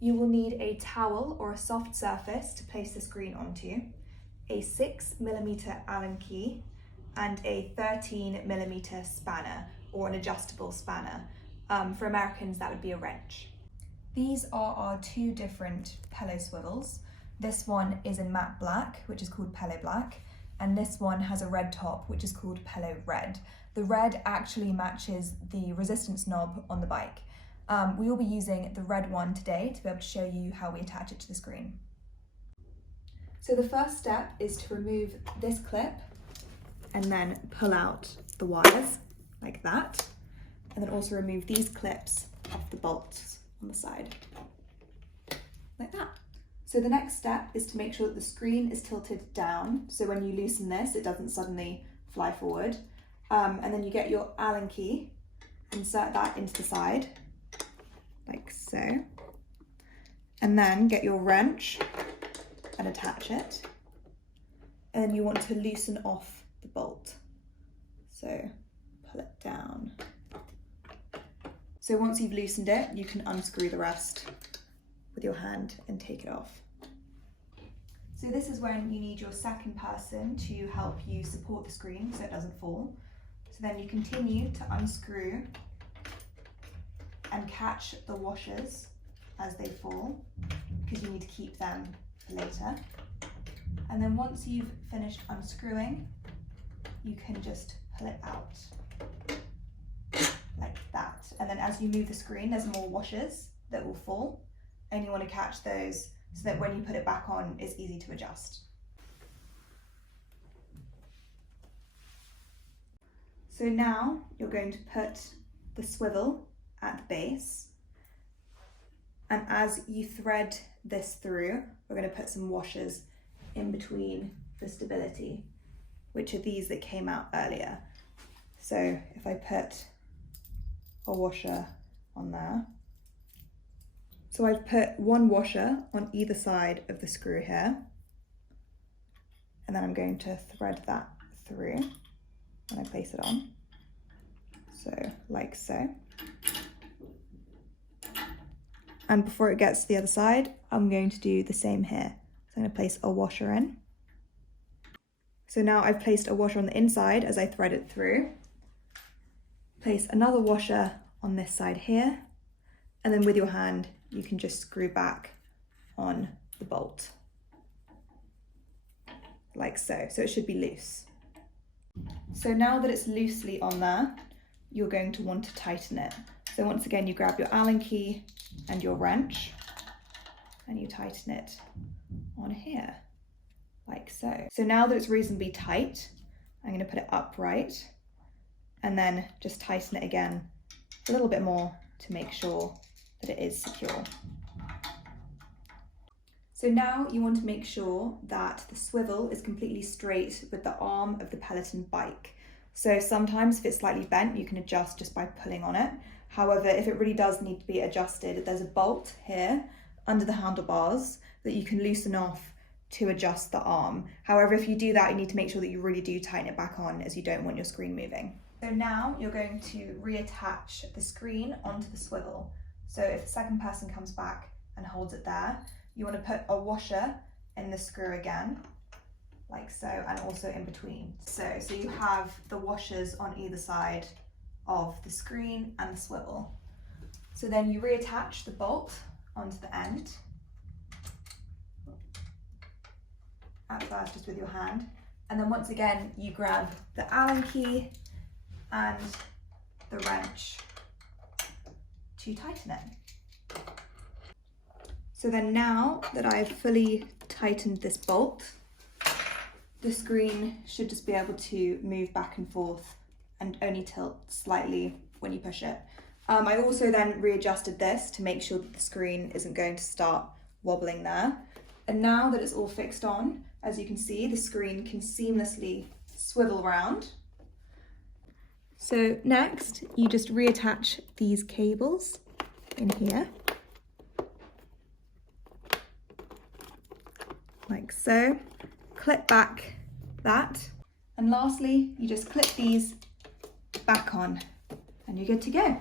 You will need a towel or a soft surface to place the screen onto, a 6mm Allen key, and a 13mm spanner, or an adjustable spanner. For Americans, that would be a wrench. These are our two different Pelo swivels. This one is in matte black, which is called Pelo Black, and this one has a red top, which is called Pelo Red. The red actually matches the resistance knob on the bike. We will be using the red one today to be able to show you how we attach it to the screen. So the first step is to remove this clip and then pull out the wires like that, and then also remove these clips off the bolts on the side, like that. So the next step is to make sure that the screen is tilted down, so when you loosen this, it doesn't suddenly fly forward. And then you get your Allen key, insert that into the side, like so. And then get your wrench and attach it. And then you want to loosen off the bolt. So pull it down. So once you've loosened it, you can unscrew the rest with your hand and take it off. So this is when you need your second person to help you support the screen so it doesn't fall. So then you continue to unscrew and catch the washers as they fall, because you need to keep them for later. And then once you've finished unscrewing, you can just pull it out like that. And then as you move the screen, there's more washers that will fall, and you want to catch those so that when you put it back on, it's easy to adjust. So now you're going to put the swivel at the base, and as you thread this through, we're going to put some washers in between for stability, which are these that came out earlier. So if I put a washer on there, so I've put one washer on either side of the screw here, and then I'm going to thread that through when I place it on. So like so. And before it gets to the other side, I'm going to do the same here. So I'm going to place a washer in. So now I've placed a washer on the inside as I thread it through. Place another washer on this side here, and then with your hand, you can just screw back on the bolt, like so. So it should be loose. So now that it's loosely on there, you're going to want to tighten it. So once again, you grab your Allen key and your wrench, and you tighten it on here, like so. So now that it's reasonably tight, I'm going to put it upright, and then just tighten it again a little bit more to make sure that it is secure. So now you want to make sure that the swivel is completely straight with the arm of the Peloton bike. So sometimes if it's slightly bent, you can adjust just by pulling on it. However, if it really does need to be adjusted, there's a bolt here under the handlebars that you can loosen off to adjust the arm. However, if you do that, you need to make sure that you really do tighten it back on, as you don't want your screen moving. So now you're going to reattach the screen onto the swivel. So if the second person comes back and holds it there, you want to put a washer in the screw again, like so, and also in between. So you have the washers on either side of the screen and the swivel. So then you reattach the bolt onto the end, at first just with your hand, and then once again you grab the Allen key and the wrench to tighten it. So then now that I've fully tightened this bolt, the screen should just be able to move back and forth and only tilt slightly when you push it. I also then readjusted this to make sure that the screen isn't going to start wobbling there. And now that it's all fixed on, as you can see, the screen can seamlessly swivel around. So next, you just reattach these cables in here, like so. Clip back that, and lastly, you just clip these back on, and you're good to go.